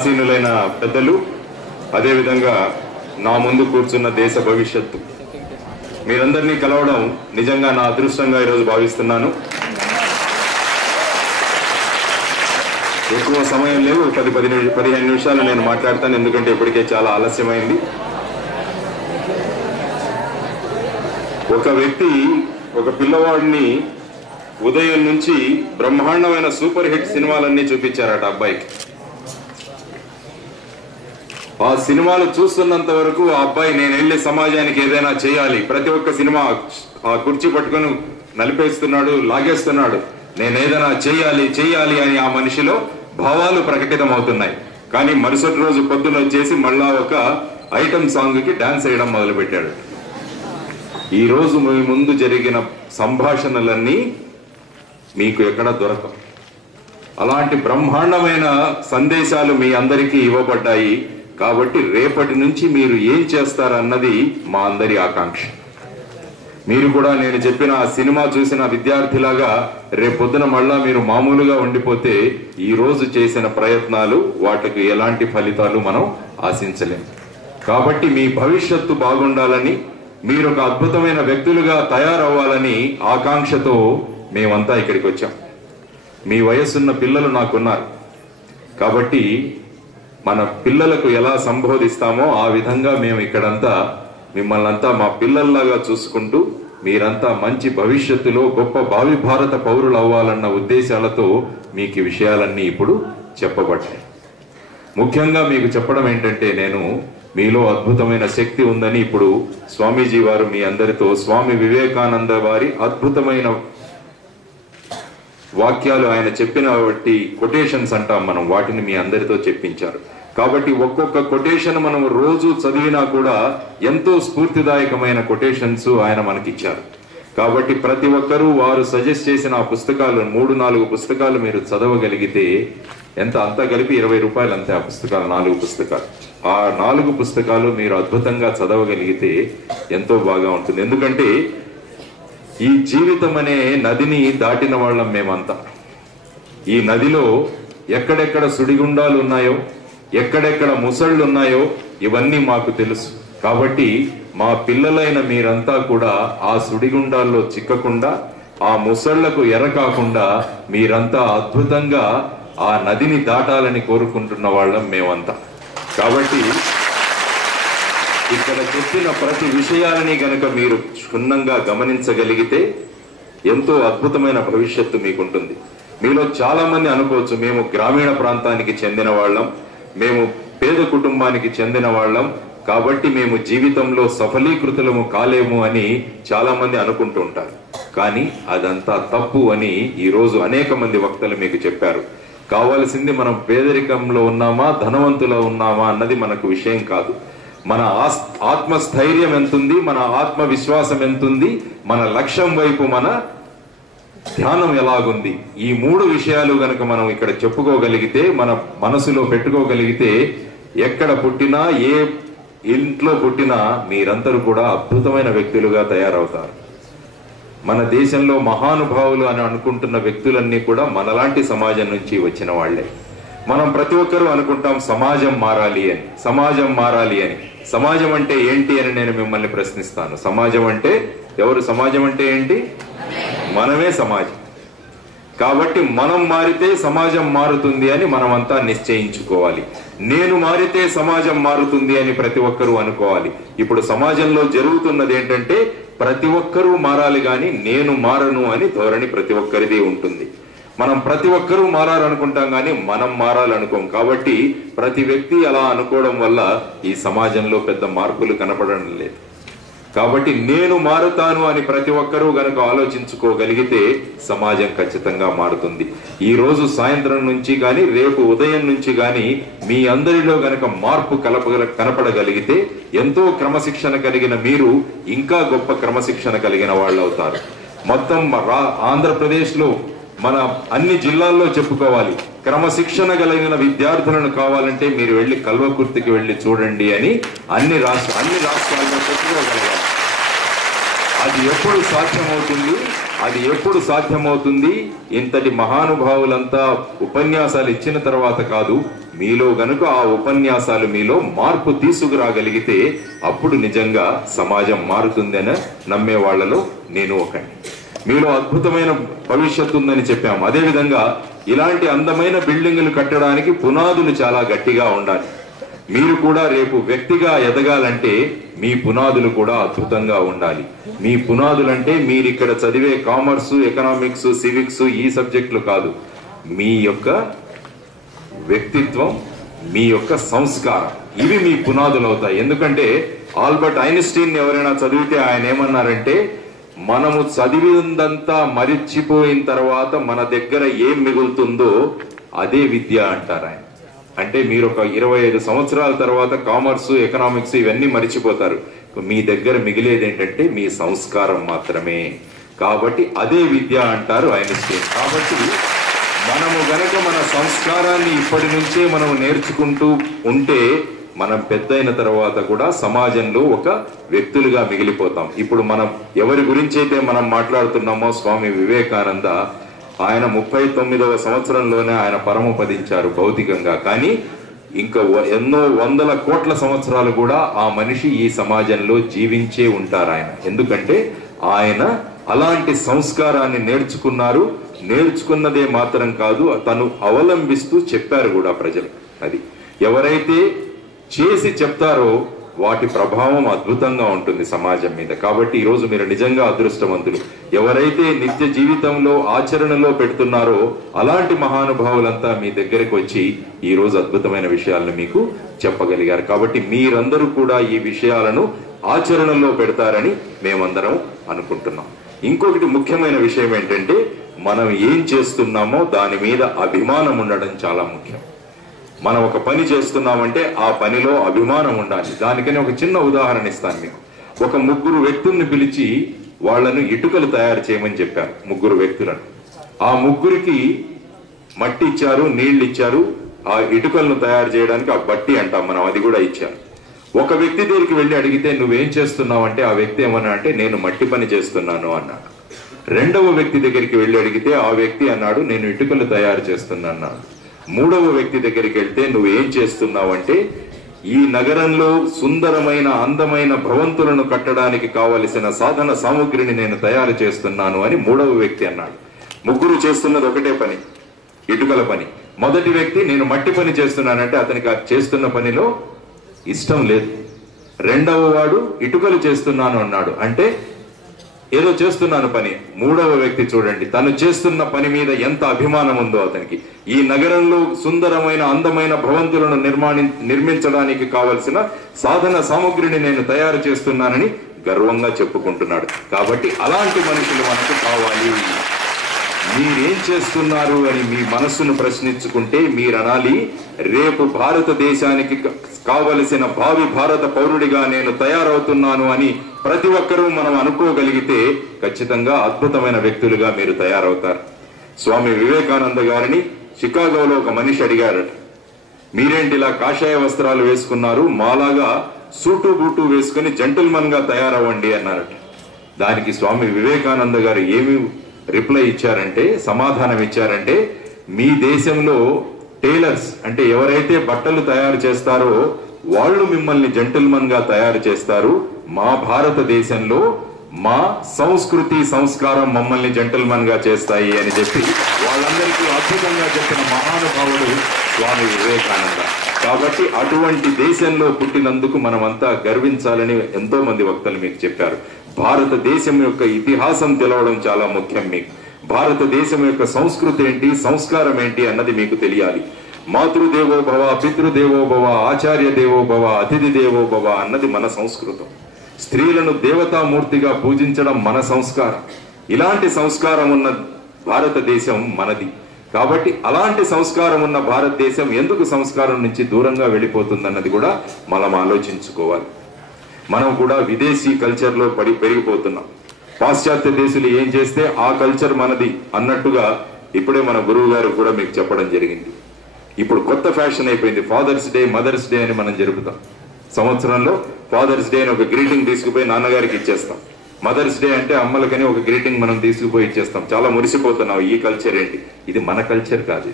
ఆసీనులైన పెద్దలు, అదేవిధంగా నా ముందు కూర్చున్న దేశ భవిష్యత్తు, మీరందరినీ కలవడం నిజంగా నా అదృష్టంగా ఈరోజు భావిస్తున్నాను. ఎక్కువ సమయం లేవు, 10-15 నిమిషాలు నేను మాట్లాడతాను, ఎందుకంటే ఇప్పటికే చాలా ఆలస్యమైంది. ఒక వ్యక్తి ఒక పిల్లవాడిని ఉదయం నుంచి బ్రహ్మాండమైన సూపర్ హిట్ సినిమాలన్నీ చూపించారట అబ్బాయికి. ఆ సినిమాలు చూస్తున్నంత వరకు ఆ అబ్బాయి నేను వెళ్ళి సమాజానికి ఏదైనా చేయాలి, ప్రతి ఒక్క సినిమా ఆ కుర్చీ పట్టుకొని నలిపేస్తున్నాడు, లాగేస్తున్నాడు, నేను ఏదైనా చేయాలి అని ఆ మనిషిలో భావాలు ప్రకటితమవుతున్నాయి. కానీ మరుసటి రోజు పొద్దున వచ్చేసి మళ్ళా ఒక ఐటమ్ సాంగ్ కి డాన్స్ వేయడం మొదలు పెట్టాడు. ఈ రోజు మీ ముందు జరిగిన సంభాషణలన్నీ మీకు ఎక్కడ దొరకవు. అలాంటి బ్రహ్మాండమైన సందేశాలు మీ అందరికీ ఇవ్వబడ్డాయి. కాబట్టి రేపటి నుంచి మీరు ఏం చేస్తారన్నది మా అందరి ఆకాంక్ష. మీరు కూడా నేను చెప్పిన ఆ సినిమా చూసిన విద్యార్థిలాగా రేపొద్దున మళ్ళా మీరు మామూలుగా ఉండిపోతే ఈ రోజు చేసిన ప్రయత్నాలు వాటికి ఎలాంటి ఫలితాలు మనం ఆశించలేం. కాబట్టి మీ భవిష్యత్తు బాగుండాలని, మీరు ఒక అద్భుతమైన వ్యక్తులుగా తయారవ్వాలని ఆకాంక్షతో మేమంతా ఇక్కడికి వచ్చాం. మీ వయస్సున్న పిల్లలు నాకున్నారు. కాబట్టి మన పిల్లలకు ఎలా సంబోధిస్తామో ఆ విధంగా మేము ఇక్కడంతా మిమ్మల్ని అంతా మా పిల్లల్లాగా చూసుకుంటూ మీరంతా మంచి భవిష్యత్తులో గొప్ప భావి భారత పౌరులు అవ్వాలన్న ఉద్దేశాలతో మీకు ఈ విషయాలన్నీ ఇప్పుడు చెప్పబడ్డాయి. ముఖ్యంగా మీకు చెప్పడం ఏంటంటే, నేను మీలో అద్భుతమైన శక్తి ఉందని ఇప్పుడు స్వామీజీ వారు మీ అందరితో స్వామి వివేకానంద వారి అద్భుతమైన వాక్యాలు, ఆయన చెప్పిన వాటి కొటేషన్స్ అంటాం మనం, వాటిని మీ అందరితో చెప్పించారు. కాబట్టి ఒక్కొక్క కొటేషన్ మనం రోజు చదివినా కూడా ఎంతో స్ఫూర్తిదాయకమైన కొటేషన్స్ ఆయన మనకిచ్చారు. కాబట్టి ప్రతి ఒక్కరూ వారు సజెస్ట్ చేసిన ఆ పుస్తకాలు 3-4 పుస్తకాలు మీరు చదవగలిగితే అంతా కలిపి 20 రూపాయలు అంతే ఆ పుస్తకాలు, 4 పుస్తకాలు. ఆ 4 పుస్తకాలు మీరు అద్భుతంగా చదవగలిగితే ఎంతో బాగా ఉంటుంది. ఎందుకంటే ఈ జీవితం అనే నదిని దాటిన వాళ్ళం మేమంతా. ఈ నదిలో ఎక్కడెక్కడ సుడిగుండాలు ఉన్నాయో, ఎక్కడెక్కడ ముసళ్ళు ఉన్నాయో ఇవన్నీ మాకు తెలుసు. కాబట్టి మా పిల్లలైన మీరంతా కూడా ఆ సుడిగుండాల్లో చిక్కకుండా, ఆ ముసళ్లకు ఎరకాకుండా మీరంతా అద్భుతంగా ఆ నదిని దాటాలని కోరుకుంటున్న వాళ్ళం మేమంతా. కాబట్టి ఇక్కడ చెప్పిన ప్రతి విషయాలని గనక మీరు క్షుణ్ణంగా గమనించగలిగితే ఎంతో అద్భుతమైన భవిష్యత్తు మీకుంటుంది. మీలో చాలా మంది అనుకోవచ్చు, మేము గ్రామీణ ప్రాంతానికి చెందిన వాళ్ళం, మేము పేద కుటుంబానికి చెందిన వాళ్ళం, కాబట్టి మేము జీవితంలో సఫలీకృతులము కాలేము అని చాలా మంది అనుకుంటూ ఉంటారు. కానీ అదంతా తప్పు అని ఈరోజు అనేక మంది వక్తలు మీకు చెప్పారు. కావాల్సింది మనం పేదరికంలో ఉన్నామా, ధనవంతులో ఉన్నామా అన్నది మనకు విషయం కాదు. మన ఆత్మస్థైర్యం ఎంతుంది, మన ఆత్మవిశ్వాసం ఎంతుంది, మన లక్ష్యం వైపు మన ధ్యానం ఎలాగుంది, ఈ 3 విషయాలు గనక మనం ఇక్కడ చెప్పుకోగలిగితే, మన మనసులో పెట్టుకోగలిగితే, ఎక్కడ పుట్టినా ఏ ఇంట్లో పుట్టినా మీరందరూ కూడా అద్భుతమైన వ్యక్తులుగా తయారవుతారు. మన దేశంలో మహానుభావులు అని అనుకుంటున్న వ్యక్తులన్నీ కూడా మనలాంటి సమాజం నుంచి వచ్చిన వాళ్లే. మనం ప్రతి ఒక్కరూ అనుకుంటాం సమాజం మారాలి అని, సమాజం మారాలి అని. సమాజం అంటే ఏంటి అని నేను మిమ్మల్ని ప్రశ్నిస్తాను. సమాజం అంటే ఎవరు? సమాజం అంటే ఏంటి? మనమే సమాజం. కాబట్టి మనం మారితే సమాజం మారుతుంది అని మనమంతా నిశ్చయించుకోవాలి. నేను మారితే సమాజం మారుతుంది అని ప్రతి ఒక్కరూ అనుకోవాలి. ఇప్పుడు సమాజంలో జరుగుతున్నది ఏంటంటే, ప్రతి ఒక్కరూ మారాలి కానీ నేను మారను అని ధోరణి ప్రతి ఒక్కరిది ఉంటుంది. మనం ప్రతి ఒక్కరూ మారాలనుకుంటాం కానీ మనం మారాలనుకోం. కాబట్టి ప్రతి వ్యక్తి అలా అనుకోవడం వల్ల ఈ సమాజంలో పెద్ద మార్పులు కనపడడం లేదు. కాబట్టి నేను మారుతాను అని ప్రతి ఒక్కరూ గనక ఆలోచించుకోగలిగితే సమాజం ఖచ్చితంగా మారుతుంది. ఈ రోజు సాయంత్రం నుంచి కానీ రేపు ఉదయం నుంచి కానీ మీ అందరిలో గనక మార్పు కనపడగలిగితే ఎంతో క్రమశిక్షణ కలిగిన మీరు ఇంకా గొప్ప క్రమశిక్షణ కలిగిన వాళ్ళు అవుతారు. మొత్తం ఆంధ్రప్రదేశ్ లో మన అన్ని జిల్లాల్లో చెప్పుకోవాలి, క్రమశిక్షణ కలిగిన విద్యార్థులను కావాలంటే మీరు వెళ్ళి కల్వకుర్తికి వెళ్ళి చూడండి అని అన్ని రాష్ట్రాల్లో చెప్పుకోగలగాలి. అది ఎప్పుడు సాధ్యమవుతుంది? అది ఎప్పుడు సాధ్యమవుతుంది? ఇంతటి మహానుభావులంతా ఉపన్యాసాలు ఇచ్చిన తర్వాత కాదు, మీలో గనుక ఆ ఉపన్యాసాలు మీలో మార్పు తీసుకురాగలిగితే అప్పుడు నిజంగా సమాజం మారుతుందని నమ్మే వాళ్లలో నేను ఒకని. మీలో అద్భుతమైన భవిష్యత్తు ఉందని చెప్పాము. అదేవిధంగా ఇలాంటి అందమైన బిల్డింగులు కట్టడానికి పునాదులు చాలా గట్టిగా ఉండాలి. మీరు కూడా రేపు వ్యక్తిగా ఎదగాలంటే మీ పునాదులు కూడా అద్భుతంగా ఉండాలి. మీ పునాదులంటే మీరు ఇక్కడ చదివే కామర్సు, ఎకనామిక్స్, సివిక్స్ ఈ సబ్జెక్టులు కాదు. మీ యొక్క వ్యక్తిత్వం, మీ యొక్క సంస్కారం, ఇవి మీ పునాదులు అవుతాయి. ఎందుకంటే ఆల్బర్ట్ ఐన్స్టీన్ ఎవరైనా చదివితే ఆయన ఏమన్నారంటే, మనము చదివిందంతా మరిచిపోయిన తర్వాత మన దగ్గర ఏం మిగులుతుందో అదే విద్య అంటారు ఆయన. అంటే మీరు ఒక 25 సంవత్సరాల తర్వాత కామర్స్, ఎకనామిక్స్ ఇవన్నీ మరిచిపోతారు. మీ దగ్గర మిగిలేది ఏంటంటే మీ సంస్కారం మాత్రమే. కాబట్టి అదే విద్య అంటారు ఐన్స్టీన్. కాబట్టి మనము గనక మన సంస్కారాన్ని ఇప్పటి నుంచే మనం నేర్చుకుంటూ ఉంటే మనం పెద్దయిన తర్వాత కూడా సమాజంలో ఒక వ్యక్తులుగా మిగిలిపోతాం. ఇప్పుడు మనం ఎవరి గురించి అయితే మనం మాట్లాడుతున్నామో స్వామి వివేకానంద, ఆయన 39వ సంవత్సరంలోనే ఆయన పరమపదించారు భౌతికంగా. కానీ ఇంకా ఎన్నో వందల కోట్ల సంవత్సరాలు కూడా ఆ మనిషి ఈ సమాజంలో జీవించే ఉంటారు ఆయన. ఎందుకంటే ఆయన అలాంటి సంస్కారాన్ని నేర్చుకున్నారు. నేర్చుకున్నదే మాత్రం కాదు, తను అవలంబిస్తూ చెప్పారు కూడా ప్రజలు. అది ఎవరైతే చేసి చెప్తారో వాటి ప్రభావం అద్భుతంగా ఉంటుంది సమాజం మీద. కాబట్టి ఈరోజు మీరు నిజంగా అదృష్టవంతులు. ఎవరైతే నిత్య జీవితంలో ఆచరణలో పెడుతున్నారో అలాంటి మహానుభావులంతా మీ దగ్గరికి వచ్చి ఈ రోజు అద్భుతమైన విషయాలను మీకు చెప్పగలిగారు. కాబట్టి మీరందరూ కూడా ఈ విషయాలను ఆచరణలో పెడతారని మేమందరం అనుకుంటున్నాం. ఇంకొకటి ముఖ్యమైన విషయం ఏంటంటే, మనం ఏం చేస్తున్నామో దాని మీద అభిమానం ఉండడం చాలా ముఖ్యం. మనం ఒక పని చేస్తున్నామంటే ఆ పనిలో అభిమానం ఉండాలి. దానికని ఒక చిన్న ఉదాహరణ ఇస్తాను మీకు. ఒక 3 వ్యక్తుల్ని పిలిచి వాళ్లను ఇటుకలు తయారు చేయమని చెప్పారు. 3 వ్యక్తులను. ఆ 3కి మట్టి ఇచ్చారు, నీళ్లు ఇచ్చారు. ఆ ఇటుకలను తయారు చేయడానికి ఆ బట్టి అంటాం మనం, అది కూడా ఇచ్చారు. ఒక వ్యక్తి దగ్గరికి వెళ్ళి అడిగితే నువ్వేం చేస్తున్నావు అంటే ఆ వ్యక్తి ఏమన్నా అంటే నేను మట్టి పని చేస్తున్నాను అన్నాడు. రెండవ వ్యక్తి దగ్గరికి వెళ్ళి అడిగితే ఆ వ్యక్తి అన్నాడు నేను ఇటుకలు తయారు చేస్తున్నాను. మూడవ వ్యక్తి దగ్గరికి వెళ్తే నువ్వేం చేస్తున్నావు అంటే ఈ నగరంలో సుందరమైన అందమైన భవంతులను కట్టడానికి కావలసిన సాధన సామగ్రిని నేను తయారు చేస్తున్నాను అని మూడవ వ్యక్తి అన్నాడు. 3 చేస్తున్నది ఒకటే పని, ఇటుకల పని. మొదటి వ్యక్తి నేను మట్టి పని చేస్తున్నానంటే అతనికి చేస్తున్న పనిలో ఇష్టం లేదు. రెండవ వాడు ఇటుకలు చేస్తున్నాను అన్నాడు, అంటే ఏదో చేస్తున్నాను పని. మూడవ వ్యక్తి చూడండి, తను చేస్తున్న పని మీద ఎంత అభిమానం ఉందో అతనికి. ఈ నగరంలో సుందరమైన అందమైన భవంతులను నిర్మించడానికి కావలసిన సాధన సామగ్రిని నేను తయారు చేస్తున్నానని గర్వంగా చెప్పుకుంటున్నాడు. కాబట్టి అలాంటి మనుషులు మనకు కావాలి. మీరేం చేస్తున్నారు అని మీ మనస్సును ప్రశ్నించుకుంటే మీరు అనాలి, రేపు భారతదేశానికి కావలసిన భావి భారత పౌరుడిగా నేను తయారవుతున్నాను అని ప్రతి ఒక్కరూ మనం అనుకోగలిగితే ఖచ్చితంగా అద్భుతమైన వ్యక్తులుగా మీరు తయారవుతారు. స్వామి వివేకానంద గారిని చికాగోలో ఒక మనిషి అడిగారట, మీరేంటి ఇలా కాషాయ వస్త్రాలు వేసుకున్నారు, మాలాగా సూటు బూటు వేసుకుని జెంటిల్మన్ గా తయారవ్వండి అన్నారట. దానికి స్వామి వివేకానంద గారు ఏమి రిప్లై ఇచ్చారంటే, సమాధానం ఇచ్చారంటే, మీ దేశంలో టైలర్స్ అంటే ఎవరైతే బట్టలు తయారు చేస్తారో వాళ్ళు మిమ్మల్ని జెంటిల్మన్ గా తయారు చేస్తారు. మా భారతదేశంలో మా సంస్కృతి సంస్కారం మమ్మల్ని జెంటిల్మన్ గా చేస్తాయి అని చెప్పి వాళ్ళందరికీ అద్భుతంగా చెప్పిన మహానుభావుడు స్వామి వివేకానంద. కాబట్టి అటువంటి దేశంలో పుట్టినందుకు మనమంతా గర్వించాలని ఎంతో మంది వక్తలు మీకు చెప్పారు. భారతదేశం యొక్క ఇతిహాసం తెలవడం చాలా ముఖ్యం. మీకు భారతదేశం యొక్క సంస్కృతి ఏంటి, సంస్కారం ఏంటి అన్నది మీకు తెలియాలి. మాతృదేవోభవ, పితృదేవోభవ, ఆచార్య దేవోభవ, అతిథి దేవోభవ అన్నది మన సంస్కృతం. స్త్రీలను దేవతామూర్తిగా పూజించడం మన సంస్కారం. ఇలాంటి సంస్కారం ఉన్న భారతదేశం మనది. కాబట్టి అలాంటి సంస్కారం ఉన్న భారతదేశం ఎందుకు సంస్కారం నుంచి దూరంగా వెళ్ళిపోతుందన్నది కూడా మనం ఆలోచించుకోవాలి. మనం కూడా విదేశీ కల్చర్ లో పెరిగిపోతున్నాం. పాశ్చాత్య దేశాలు ఏం చేస్తే ఆ కల్చర్ మనది అన్నట్టుగా ఇప్పుడే మన గురువు గారు కూడా మీకు చెప్పడం జరిగింది. ఇప్పుడు కొత్త ఫ్యాషన్ అయిపోయింది, ఫాదర్స్ డే, మదర్స్ డే అని మనం జరుపుతాం. సంవత్సరంలో ఫాదర్స్ డే అని ఒక గ్రీటింగ్ తీసుకుపోయి నాన్నగారికి ఇచ్చేస్తాం. మదర్స్ డే అంటే అమ్మలకని ఒక గ్రీటింగ్ మనం తీసుకుపోయి ఇచ్చేస్తాం, చాలా మురిసిపోతున్నాం. ఈ కల్చర్ ఏంటి? ఇది మన కల్చర్ కాదు.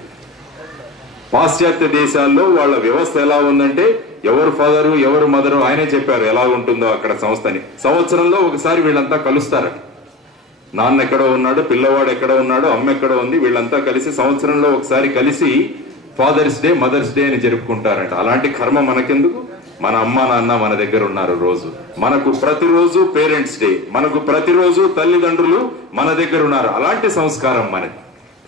పాశ్చాత్య దేశాల్లో వాళ్ళ వ్యవస్థ ఎలా ఉందంటే ఎవరు ఫాదరు ఎవరు మదరు ఆయనే చెప్పారు ఎలా ఉంటుందో అక్కడ సంస్థని. సంవత్సరంలో ఒకసారి వీళ్ళంతా కలుస్తారట. నాన్న ఎక్కడో ఉన్నాడు, పిల్లవాడు ఎక్కడో ఉన్నాడు, అమ్మ ఎక్కడో ఉంది, వీళ్ళంతా కలిసి సంవత్సరంలో ఒకసారి కలిసి ఫాదర్స్ డే మదర్స్ డే అని జరుపుకుంటారంట. అలాంటి కర్మ మనకెందుకు? మన అమ్మ నాన్న మన దగ్గర ఉన్నారు రోజు. మనకు ప్రతిరోజు పేరెంట్స్ డే, మనకు ప్రతిరోజు తల్లిదండ్రులు మన దగ్గర ఉన్నారు. అలాంటి సంస్కారం మనది.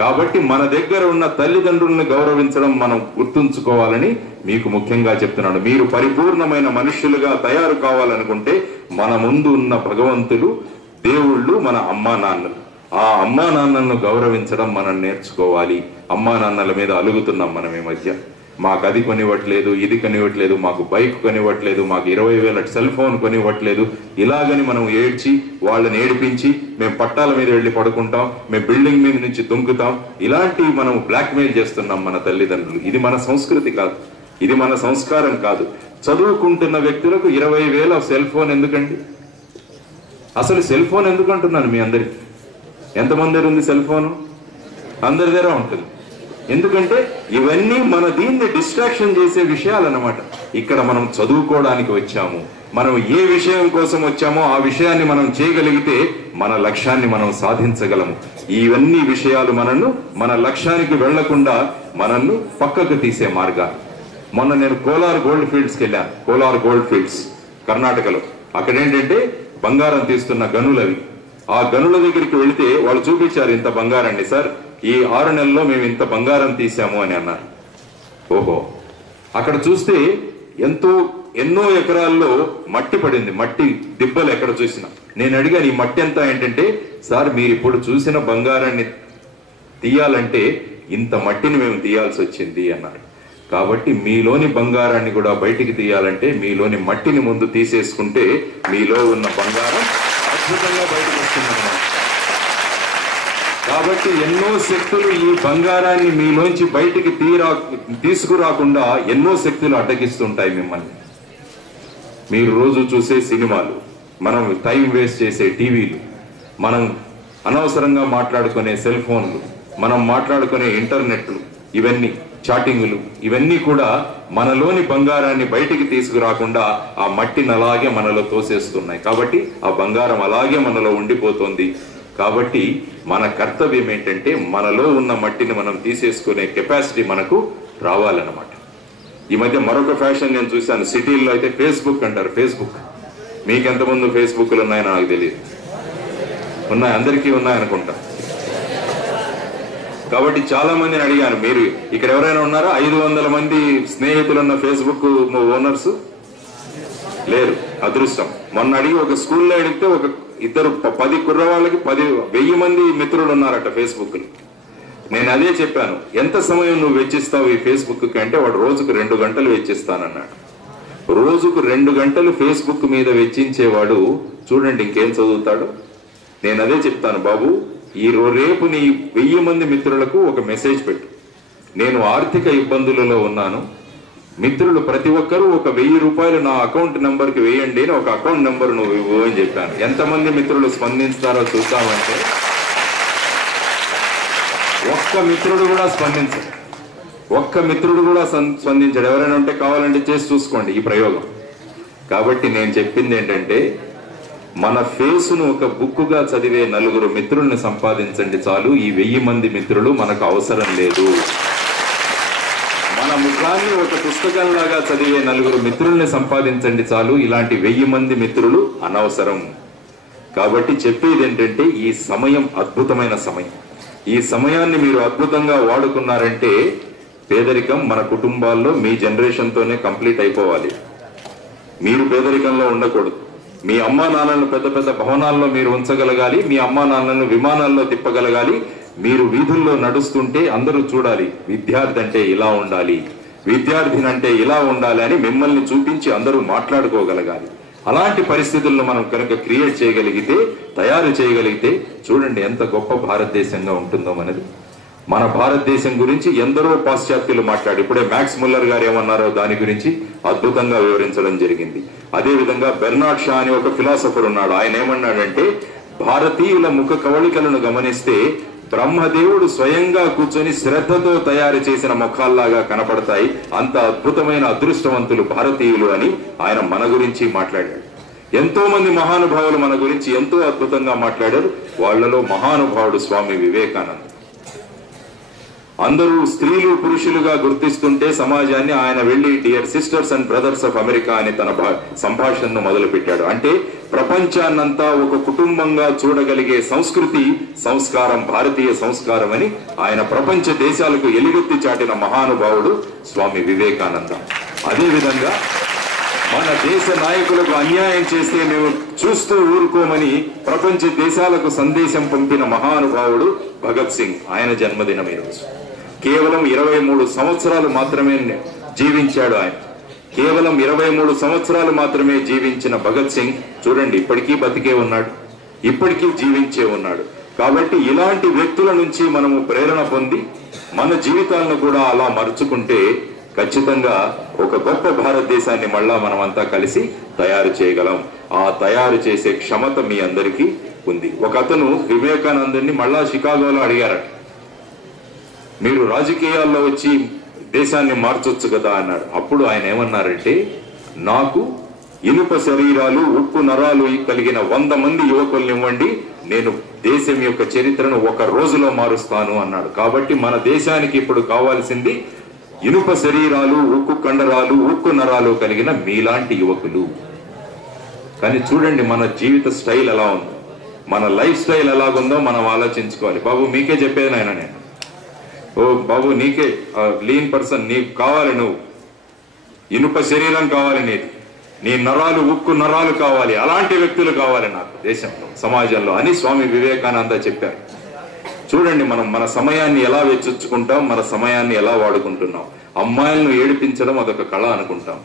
కాబట్టి మన దగ్గర ఉన్న తల్లిదండ్రులను గౌరవించడం మనం గుర్తుంచుకోవాలని మీకు ముఖ్యంగా చెప్తున్నాను. మీరు పరిపూర్ణమైన మనుష్యులుగా తయారు కావాలనుకుంటే మన ముందు ఉన్న భగవంతులు, దేవుళ్ళు మన అమ్మా నాన్నలు. ఆ అమ్మా నాన్నలను గౌరవించడం మనం నేర్చుకోవాలి. అమ్మా నాన్నల మీద అలుగుతున్నాం మనం ఈ మధ్య. మాకు అది కొనివ్వట్లేదు, ఇది కొనివ్వట్లేదు, మాకు బైక్ కొనివ్వట్లేదు, మాకు 20,000 సెల్ ఫోన్ కొనివ్వట్లేదు. ఇలాగని మనం ఏడ్చి వాళ్ళని ఏడిపించి మేము పట్టాల మీద వెళ్ళి పడుకుంటాం, మేము బిల్డింగ్ మీద నుంచి దుంకుతాం. ఇలాంటివి మనం బ్లాక్మెయిల్ చేస్తున్నాం మన తల్లిదండ్రులు. ఇది మన సంస్కృతి కాదు, ఇది మన సంస్కారం కాదు. చదువుకుంటున్న వ్యక్తులకు 20,000 సెల్ ఫోన్ ఎందుకండి? అసలు సెల్ ఫోన్ ఎందుకు అంటున్నాను మీ అందరికి? ఎంతమంది దగ్గర ఉంది సెల్ ఫోను? అందరి దగ్గర ఉంటుంది. ఎందుకంటే ఇవన్నీ మన దీన్ని డిస్ట్రాక్షన్ చేసే విషయాలన్నమాట. ఇక్కడ మనం చదువుకోవడానికి వచ్చాము, మనం ఏ విషయం కోసం వచ్చామో ఆ విషయాన్ని మనం చేయగలిగితే మన లక్ష్యాన్ని మనం సాధించగలము. ఇవన్నీ విషయాలు మనను మన లక్ష్యానికి వెళ్లకుండా మనల్ని పక్కకు తీసే మార్గాలు. మొన్న నేను కోలార్ గోల్డ్ ఫీల్డ్స్కి వెళ్ళాను. కోలార్ గోల్డ్ ఫీల్డ్స్ కర్ణాటకలో. అక్కడ ఏంటంటే బంగారం తీస్తున్న గనులు అవి. ఆ గనుల దగ్గరికి వెళితే వాళ్ళు చూపించారు, ఇంత బంగారాన్ని సార్, ఈ 6 నెలల్లో మేము ఇంత బంగారం తీసాము అని అన్నారు. ఓహో, అక్కడ చూస్తే ఎన్నో ఎకరాల్లో మట్టి పడింది, మట్టి దిబ్బలు ఎక్కడ చూసినా. నేను అడిగాను, ఈ మట్టి ఎంత? ఏంటంటే సార్ మీరు ఇప్పుడు చూసిన బంగారాన్ని తీయాలంటే ఇంత మట్టిని మేము తీయాల్సి వచ్చింది అన్నారు. కాబట్టి మీలోని బంగారాన్ని కూడా బయటికి తీయాలంటే మీలోని మట్టిని ముందు తీసేసుకుంటే మీలో ఉన్న బంగారం అద్భుతంగా బయటకు వస్తుందన్నమాట. కాబట్టి ఎన్నో శక్తులు ఈ బంగారాన్ని మీలోంచి బయటికి తీసుకురాకుండా ఎన్నో శక్తులు అడ్డగిస్తుంటాయి మిమ్మల్ని. మీరు రోజు చూసే సినిమాలు, మనం టైం వేస్ట్ చేసే టీవీలు, మనం అనవసరంగా మాట్లాడుకునే సెల్ ఫోన్లు, మనం మాట్లాడుకునే ఇంటర్నెట్లు, ఇవన్నీ చాటింగులు, ఇవన్నీ కూడా మనలోని బంగారాన్ని బయటికి తీసుకురాకుండా ఆ మట్టిని అలాగే మనలో తోసేస్తున్నాయి. కాబట్టి ఆ బంగారం అలాగే మనలో ఉండిపోతుంది. కాబట్టి మన కర్తవ్యం ఏంటంటే మనలో ఉన్న మట్టిని మనం తీసేసుకునే కెపాసిటీ మనకు రావాలన్నమాట. ఈ మధ్య మరొక ఫ్యాషన్ నేను చూశాను, సిటీల్లో అయితే ఫేస్బుక్ అంటారు. ఫేస్బుక్ మీకెంతమంది ఫేస్బుక్లు ఉన్నాయని నాకు తెలియదు. ఉన్నాయి, అందరికీ ఉన్నాయనుకుంటా. కాబట్టి చాలా మందిని అడిగాను, మీరు ఇక్కడ ఎవరైనా ఉన్నారా? 500 మంది స్నేహితులున్న ఫేస్బుక్ ఓనర్స్ లేరు. అదృష్టం. మొన్న అడిగి ఒక స్కూల్లో అడిగితే ఒక 10 కుర్రవాళ్ళకి 10,000 మంది మిత్రులు ఉన్నారట ఫేస్బుక్. నేను అదే చెప్పాను, ఎంత సమయం నువ్వు వెచ్చిస్తావు ఈ ఫేస్బుక్ కి అంటే వాడు రోజుకు 2 గంటలు వెచ్చిస్తానన్నాడు. రోజుకు 2 గంటలు ఫేస్బుక్ మీద వెచ్చించేవాడు చూడండి ఇంకేం చదువుతాడు. నేను అదే చెప్తాను, బాబు రేపు నీ 1000 మంది మిత్రులకు ఒక మెసేజ్ పెట్టు, నేను ఆర్థిక ఇబ్బందులలో ఉన్నాను, మిత్రులు ప్రతి ఒక్కరూ ఒక 1000 రూపాయలు నా అకౌంట్ నెంబర్ కి వేయండి అని ఒక అకౌంట్ నెంబర్ నువ్వు ఇవ్వు అని చెప్పాను. ఎంతమంది మిత్రులు స్పందిస్తారో చూద్దామంటే ఒక్క మిత్రుడు కూడా స్పందించడు. ఎవరైనా ఉంటే కావాలంటే చేసి చూసుకోండి ఈ ప్రయోగం. కాబట్టి నేను చెప్పింది ఏంటంటే మన ఫేసును ఒక బుక్కుగా చదివే 4 మిత్రుల్ని సంపాదించండి చాలు. ఈ 1000 మంది మిత్రులు మనకు అవసరం లేదు. మన ముఖాన్ని ఒక పుస్తకంలాగా చదివే 4 మిత్రుల్ని సంపాదించండి చాలు. ఇలాంటి 1000 మంది మిత్రులు అనవసరం. కాబట్టి చెప్పేది ఏంటంటే ఈ సమయం అద్భుతమైన సమయం. ఈ సమయాన్ని మీరు అద్భుతంగా వాడుకున్నారంటే పేదరికం మన కుటుంబాల్లో మీ జనరేషన్ తోనే కంప్లీట్ అయిపోవాలి. మీరు పేదరికంలో ఉండకూడదు. మీ అమ్మా నాన్నలను పెద్ద పెద్ద భవనాల్లో మీరు ఉంచగలగాలి. మీ అమ్మా నాన్నలను విమానాల్లో తిప్పగలగాలి. మీరు వీధుల్లో నడుస్తుంటే అందరూ చూడాలి, విద్యార్థి అంటే ఇలా ఉండాలి, విద్యార్థిని అంటే ఇలా ఉండాలి అని మిమ్మల్ని చూపించి అందరూ మాట్లాడుకోగలగాలి. అలాంటి పరిస్థితులను మనం కనుక క్రియేట్ చేయగలిగితే, తయారు చేయగలిగితే చూడండి ఎంత గొప్ప భారతదేశంగా ఉంటుందో మనది. మన భారతదేశం గురించి ఎందరో పాశ్చాత్యులు మాట్లాడి ఇప్పుడే మ్యాక్స్ ముల్లర్ గారు ఏమన్నారో దాని గురించి అద్భుతంగా వివరించడం జరిగింది. అదే విధంగా బెర్నార్డ్ షా అని ఒక ఫిలాసఫర్ ఉన్నాడు. ఆయన ఏమన్నాడంటే, భారతీయుల ముఖ కవళికలను గమనిస్తే బ్రహ్మదేవుడు స్వయంగా కూర్చొని శ్రద్ధతో తయారు చేసిన ముఖాల్లాగా కనపడతాయి, అంత అద్భుతమైన అదృష్టవంతులు భారతీయులు అని ఆయన మన గురించి మాట్లాడాడు. ఎంతో మంది మహానుభావులు మన గురించి ఎంతో అద్భుతంగా మాట్లాడారు. వాళ్లలో మహానుభావుడు స్వామి వివేకానంద. అందరూ స్త్రీలు పురుషులుగా గుర్తిస్తుంటే సమాజాన్ని ఆయన వెళ్లి dear sisters and brothers of America అని తన సంభాషణను మొదలు పెట్టాడు. అంటే ప్రపంచాన్నంతా ఒక కుటుంబంగా చూడగలిగే సంస్కృతి సంస్కారం భారతీయ సంస్కారం అని ఆయన ప్రపంచ దేశాలకు ఎలుగెత్తి చాటిన మహానుభావుడు స్వామి వివేకానంద. అదేవిధంగా మన దేశ నాయకులకు అన్యాయం చేస్తే మేము చూస్తూ ఊరుకోమని ప్రపంచ దేశాలకు సందేశం పంపిన మహానుభావుడు భగత్ సింగ్. ఆయన జన్మదినం ఈరోజు. కేవలం 23 సంవత్సరాలు మాత్రమే జీవించాడు ఆయన. కేవలం 23 సంవత్సరాలు మాత్రమే జీవించిన భగత్ సింగ్ చూడండి ఇప్పటికీ బతికే ఉన్నాడు, ఇప్పటికీ జీవించే ఉన్నాడు. కాబట్టి ఇలాంటి వ్యక్తుల నుంచి మనము ప్రేరణ పొంది మన జీవితాలను కూడా అలా మరుచుకుంటే ఖచ్చితంగా ఒక గొప్ప భారతదేశాన్ని మళ్ళా మనమంతా కలిసి తయారు చేయగలం. ఆ తయారు చేసే క్షమత మీ అందరికీ ఉంది. ఒక అతను వివేకానందుని మళ్ళా షికాగోలో అడిగారట, మీరు రాజకీయాల్లో వచ్చి దేశాన్ని మార్చొచ్చు కదా అన్నాడు. అప్పుడు ఆయన ఏమన్నారంటే, నాకు ఇనుప శరీరాలు ఉక్కు నరాలు కలిగిన 100 మంది యువకుల్ని ఇవ్వండి, నేను దేశం యొక్క చరిత్రను ఒక రోజులో మారుస్తాను అన్నాడు. కాబట్టి మన దేశానికి ఇప్పుడు కావాల్సింది ఇనుప శరీరాలు ఉక్కు కండరాలు ఉక్కు నరాలు కలిగిన మీలాంటి యువకులు. కానీ చూడండి మన జీవిత స్టైల్ ఎలా ఉందో, మన లైఫ్ స్టైల్ ఎలాగుందో మనం ఆలోచించుకోవాలి. బాబు మీకే చెప్పేది నాయన నేను, ఓ బాబు నీకే లీన్ పర్సన్, నీకు కావాలి, నువ్వు ఇనుప శరీరం కావాలి, నీ నరాలు ఉక్కు నరాలు కావాలి, అలాంటి వ్యక్తులు కావాలి నాకు దేశంలో సమాజంలో అని స్వామి వివేకానంద చెప్పారు. చూడండి మనం మన సమయాన్ని ఎలా వెచ్చించుకుంటాం, మన సమయాన్ని ఎలా వాడుకుంటున్నాం. అమ్మాయిలను ఏడిపించడం అదొక కళ అనుకుంటాం,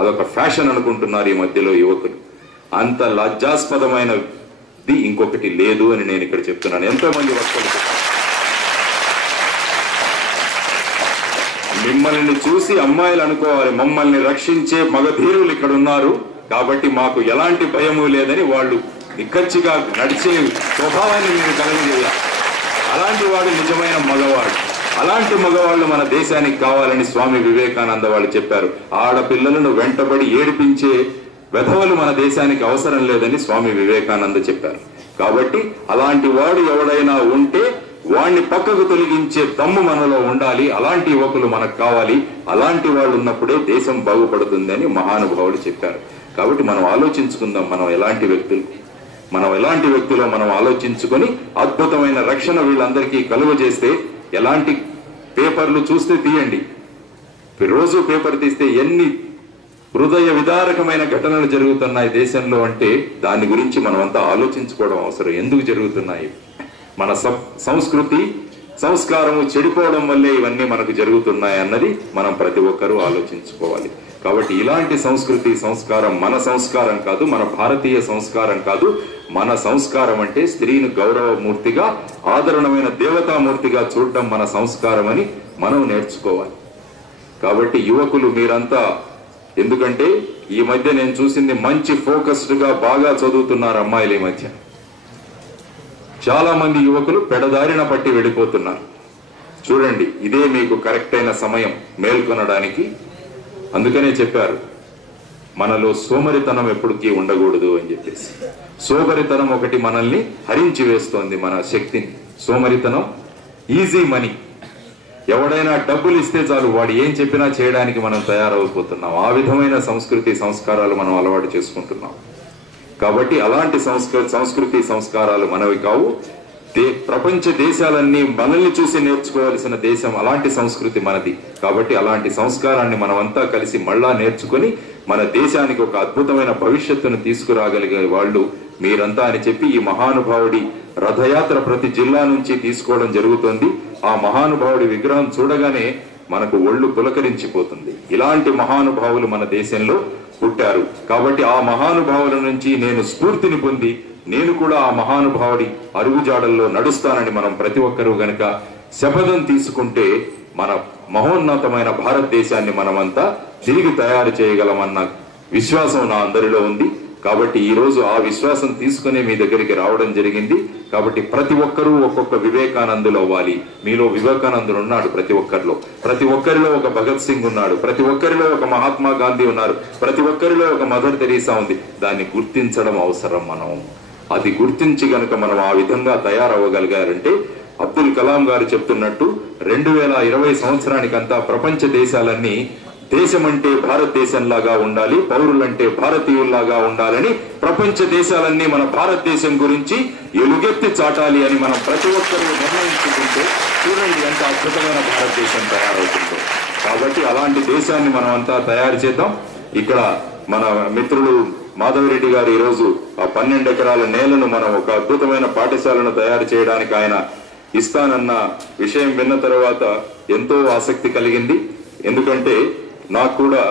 అదొక ఫ్యాషన్ అనుకుంటున్నారు ఈ మధ్యలో యువకులు. అంత లజ్జాస్పదమైనది ఇంకొకటి లేదు అని నేను ఇక్కడ చెప్తున్నాను. ఎంతో మంది వక్తలు మిమ్మల్ని చూసి అమ్మాయిలు అనుకోవాలి, మమ్మల్ని రక్షించే మగధీరులు ఇక్కడ ఉన్నారు కాబట్టి మాకు ఎలాంటి భయము లేదని వాళ్ళు నిక్కచ్చిగా నడిచే స్వభావాన్ని మీరు కలగజేయాలి. అలాంటి వాడు నిజమైన మగవాడు. అలాంటి మగవాళ్ళు మన దేశానికి కావాలని స్వామి వివేకానంద వాళ్ళు చెప్పారు. ఆడపిల్లలను వెంటబడి ఏడిపించే వెధవలు మన దేశానికి అవసరం లేదని స్వామి వివేకానంద చెప్పారు. కాబట్టి అలాంటి వాడు ఎవడైనా ఉంటే వాణ్ణి పక్కకు తొలగించే దమ్ము మనలో ఉండాలి. అలాంటి యువకులు మనకు కావాలి. అలాంటి వాళ్ళు ఉన్నప్పుడే దేశం బాగుపడుతుందని మహానుభావులు చెప్పారు. కాబట్టి మనం ఆలోచించుకుందాం, మనం ఎలాంటి వ్యక్తులు మనం ఆలోచించుకొని అద్భుతమైన రక్షణ వీళ్ళందరికీ కలుగజేస్తే, ఎలాంటి పేపర్లు చూస్తే తీయండి, రోజు పేపర్ తీస్తే ఎన్ని హృదయ విదారకమైన ఘటనలు జరుగుతున్నాయి దేశంలో అంటే దాని గురించి మనమంతా ఆలోచించుకోవడం అవసరం. ఎందుకు జరుగుతున్నాయి? మన సంస్కృతి సంస్కారము చెడిపోవడం వల్లే ఇవన్నీ మనకు జరుగుతున్నాయి అన్నది మనం ప్రతి ఒక్కరూ ఆలోచించుకోవాలి. కాబట్టి ఇలాంటి సంస్కృతి సంస్కారం మన సంస్కారం కాదు, మన భారతీయ సంస్కారం కాదు. మన సంస్కారం అంటే స్త్రీని గౌరవమూర్తిగా ఆదరణమైన దేవతామూర్తిగా చూడడం మన సంస్కారం అని మనం నేర్చుకోవాలి. కాబట్టి యువకులు మీరంతా, ఎందుకంటే ఈ మధ్య నేను చూసింది మంచి ఫోకస్డ్ గా బాగా చదువుతున్నారు అమ్మాయిలు. ఈ మధ్య చాలా మంది యువకులు పెడదారిన పట్టి వెళ్ళిపోతున్నారు. చూడండి, ఇదే మీకు కరెక్ట్ అయిన సమయం మేల్కొనడానికి. అందుకనే చెప్పారు మనలో సోమరితనం ఎప్పటికీ ఉండకూడదు అని చెప్పేసి. సోమరితనం ఒకటి మనల్ని హరించి వేస్తోంది, మన శక్తిని. సోమరితనం ఈజీ మనీ. ఎవడైనా డబ్బులు ఇస్తే చాలు వాడు ఏం చెప్పినా చేయడానికి మనం తయారైపోతున్నాం. ఆ విధమైన సంస్కృతి సంస్కారాలు మనం అలవాటు చేసుకుంటున్నాం. కాబట్టి అలాంటి సంస్కృతి సంస్కారాలు మనవి కావు. ప్రపంచ దేశాలన్నీ మనల్ని చూసి నేర్చుకోవాల్సిన దేశం, అలాంటి సంస్కృతి మనది. కాబట్టి అలాంటి సంస్కారాన్ని మనమంతా కలిసి మళ్ళా నేర్చుకుని మన దేశానికి ఒక అద్భుతమైన భవిష్యత్తును తీసుకురాగలిగే వాళ్ళు మీరంతా అని చెప్పి ఈ మహానుభావుడి రథయాత్ర ప్రతి జిల్లా నుంచి తీసుకోవడం జరుగుతుంది. ఆ మహానుభావుడి విగ్రహం చూడగానే మనకు ఒళ్ళు పులకరించిపోతుంది. ఇలాంటి మహానుభావులు మన దేశంలో పుట్టారు. కాబట్టి ఆ మహానుభావుల నుంచి నేను స్ఫూర్తిని పొంది నేను కూడా ఆ మహానుభావుడి అరుగుజాడల్లో నడుస్తానని మనం ప్రతి ఒక్కరూ గనక శపథం తీసుకుంటే మన మహోన్నతమైన భారతదేశాన్ని మనమంతా తిరిగి తయారు చేయగలమన్న విశ్వాసం నా అందరిలో ఉంది. కాబట్టి ఈ రోజు ఆ విశ్వాసం తీసుకునే మీ దగ్గరికి రావడం జరిగింది. కాబట్టి ప్రతి ఒక్కరూ ఒక్కొక్క వివేకానందులు అవ్వాలి. మీలో వివేకానందులు ఉన్నాడు ప్రతి ఒక్కరిలో. ప్రతి ఒక్కరిలో ఒక భగత్ సింగ్ ఉన్నాడు. ప్రతి ఒక్కరిలో ఒక మహాత్మా గాంధీ ఉన్నారు. ప్రతి ఒక్కరిలో ఒక మదర్ తెరీసా ఉంది. దాన్ని గుర్తించడం అవసరం. మనం అది గుర్తించి గనుక మనం ఆ విధంగా తయారవ్వగలిగారంటే అబ్దుల్ కలాం గారు చెప్తున్నట్టు 2020 సంవత్సరానికంతా ప్రపంచ దేశాలన్నీ దేశమంటే భారతదేశంలాగా ఉండాలి, పౌరులంటే భారతీయుల్లాగా ఉండాలని ప్రపంచ దేశాలన్నీ మన భారతదేశం గురించి ఎలుగెత్తి చాటాలి అని మనం ప్రతి ఒక్కరూ నిర్ణయించుకుంటే చూడండి ఎంత అద్భుతమైన భారతదేశం తయారవుతుందో. కాబట్టి అలాంటి దేశాన్ని మనం అంతా తయారు చేద్దాం. ఇక్కడ మన మిత్రులు మాధవరెడ్డి గారు ఈరోజు ఆ 12 ఎకరాల నేలను మనం ఒక అద్భుతమైన పాఠశాలను తయారు చేయడానికి ఆయన ఇస్తానన్న విషయం విన్న తర్వాత ఎంతో ఆసక్తి కలిగింది. ఎందుకంటే నాకు కూడా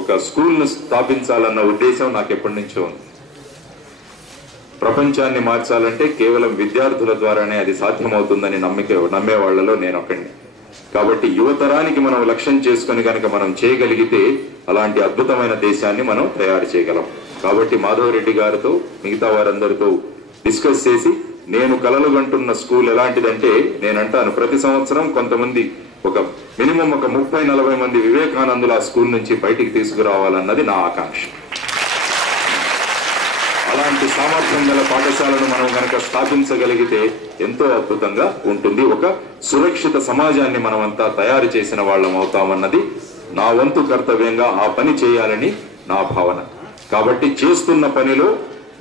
ఒక స్కూల్ను స్థాపించాలన్న ఉద్దేశం నాకు ఎప్పటి నుంచో ఉంది. ప్రపంచాన్ని మార్చాలంటే కేవలం విద్యార్థుల ద్వారానే అది సాధ్యమవుతుందని నమ్మే వాళ్లలో నేను ఒకడిని. కాబట్టి యువతరానికి మనం లక్ష్యం చేసుకుని కనుక మనం చేయగలిగితే అలాంటి అద్భుతమైన దేశాన్ని మనం తయారు చేయగలం. కాబట్టి మాధవరెడ్డి గారితో మిగతా వారందరితో డిస్కస్ చేసి నేను కలలు కంటున్న స్కూల్ ఎలాంటిదంటే నేనంటాను ప్రతి సంవత్సరం కొంతమంది ఒక మినిమం ఒక 30-40 మంది వివేకానందుల ఆ స్కూల్ నుంచి బయటికి తీసుకురావాలన్నది నా ఆకాంక్ష. అలాంటి సామర్థ్యం గల పాఠశాలను మనం కనుక స్థాపించగలిగితే ఎంతో అద్భుతంగా ఉంటుంది. ఒక సురక్షిత సమాజాన్ని మనమంతా తయారు చేసిన వాళ్ళం అవుతామన్నది నా వంతు కర్తవ్యంగా ఆ పని చేయాలని నా భావన. కాబట్టి చేస్తున్న పనిలో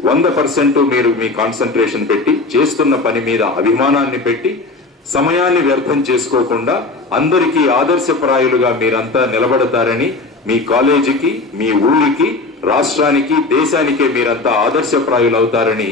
100% మీరు మీ కాన్సన్ట్రేషన్ పెట్టి చేస్తున్న పని మీద అభిమానాన్ని పెట్టి సమయాన్ని వ్యర్థం చేసుకోకుండా అందరికీ ఆదర్శప్రాయులుగా మీరంతా నిలబడతారని, మీ కాలేజీకి, మీ ఊరికి, రాష్ట్రానికి, దేశానికే మీరంతా ఆదర్శప్రాయులు అవుతారని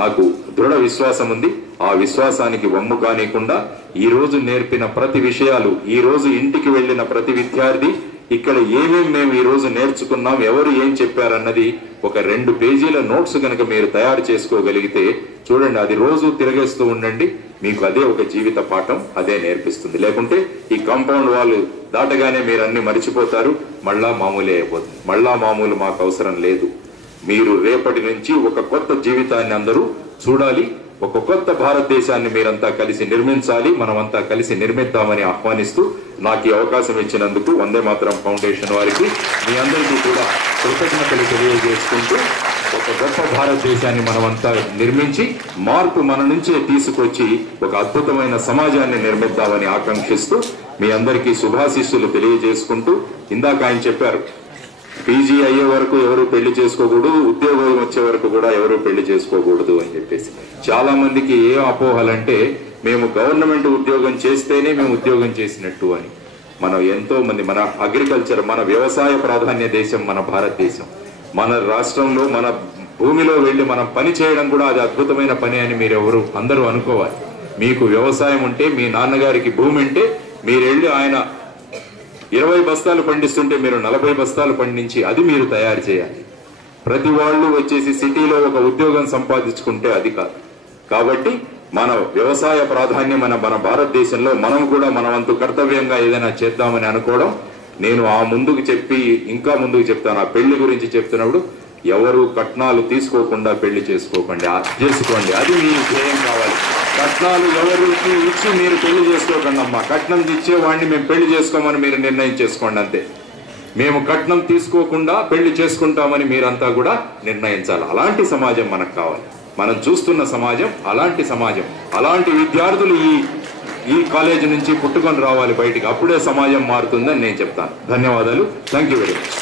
నాకు దృఢ విశ్వాసం ఉంది. ఆ విశ్వాసానికి వమ్ము కానికుండా ఈ రోజు నేర్పిన ప్రతి విషయాలు, ఈ రోజు ఇంటికి వెళ్లిన ప్రతి విద్యార్థి ఇక్కడ ఏమేమి మేము ఈ రోజు నేర్చుకున్నాం, ఎవరు ఏం చెప్పారన్నది ఒక 2 పేజీల నోట్స్ కనుక మీరు తయారు చేసుకోగలిగితే చూడండి, అది రోజు తిరగేస్తూ ఉండండి, మీకు అదే ఒక జీవిత పాఠం, అదే నేర్పిస్తుంది. లేకుంటే ఈ కాంపౌండ్ వాళ్ళు దాటగానే మీరు అన్ని మర్చిపోతారు, మళ్ళా మామూలే అయిపోతుంది. మళ్ళా మామూలు మాకు అవసరం లేదు. మీరు రేపటి నుంచి ఒక కొత్త జీవితాన్ని అందరూ చూడాలి. ఒక కొత్త భారతదేశాన్ని మీరంతా కలిసి నిర్మించాలి. మనమంతా కలిసి నిర్మిద్దామని ఆహ్వానిస్తూ నాకు ఈ అవకాశం ఇచ్చినందుకు వందే మాతరం ఫౌండేషన్ వారికి మీ అందరికీ కూడా కృతజ్ఞతలు తెలియజేసుకుంటూ ఒక గొప్ప భారతదేశాన్ని మనమంతా నిర్మించి మార్పు మన నుంచే తీసుకొచ్చి ఒక అద్భుతమైన సమాజాన్ని నిర్మిద్దామని ఆకాంక్షిస్తూ మీ అందరికీ శుభాశీస్సులు తెలియజేసుకుంటూ, ఇందాక ఆయన చెప్పారు పీజీ అయ్యే వరకు ఎవరు పెళ్లి చేసుకోకూడదు, ఉద్యోగం వచ్చే వరకు కూడా ఎవరు పెళ్లి చేసుకోకూడదు అని చెప్పేసి. చాలా మందికి ఏ అపోహలంటే మేము గవర్నమెంట్ ఉద్యోగం చేస్తేనే మేము ఉద్యోగం చేసినట్టు అని. మనం ఎంతో మంది మన అగ్రికల్చర్, మన వ్యవసాయ ప్రాధాన్య దేశం మన భారతదేశం. మన రాష్ట్రంలో మన భూమిలో వెళ్లి మనం పని చేయడం కూడా అది అద్భుతమైన పని అని మీరు అందరూ అనుకోవాలి. మీకు వ్యవసాయం ఉంటే, మీ నాన్నగారికి భూమి ఉంటే మీరు వెళ్ళి ఆయన 20 బస్తాలు పండిస్తుంటే మీరు 40 బస్తాలు పండించి అది మీరు తయారు చేయాలి. ప్రతి వాళ్ళు వచ్చేసి సిటీలో ఒక ఉద్యోగం సంపాదించుకుంటే అది కాదు. కాబట్టి మన వ్యవసాయ ప్రాధాన్యం మన భారతదేశంలో మనం కూడా మన వంతు కర్తవ్యంగా ఏదైనా చేద్దామని అనుకోవడం. నేను ఆ ముందుకు చెప్పి ఇంకా ముందుకు చెప్తాను. ఆ పెళ్లి గురించి చెప్తున్నప్పుడు ఎవరు కట్నాలు తీసుకోకుండా పెళ్లి చేసుకోకండి, చేసుకోండి, అది మీ ధ్యేయం కావాలి. కట్నాలు ఎవరికి ఇచ్చి మీరు పెళ్లి చేసుకోకండి అమ్మా. కట్నం ఇచ్చేవాడిని మేము పెళ్లి చేసుకోమని మీరు నిర్ణయం చేసుకోండి అంతే. మేము కట్నం తీసుకోకుండా పెళ్లి చేసుకుంటామని మీరంతా కూడా నిర్ణయించాలి. అలాంటి సమాజం మనకు కావాలి. మనం చూస్తున్న సమాజం అలాంటి సమాజం. అలాంటి విద్యార్థులు ఈ కాలేజీ నుంచి పుట్టుకొని రావాలి బయటికి. అప్పుడే సమాజం మారుతుందని నేను చెప్తాను. ధన్యవాదాలు. Thank you very much.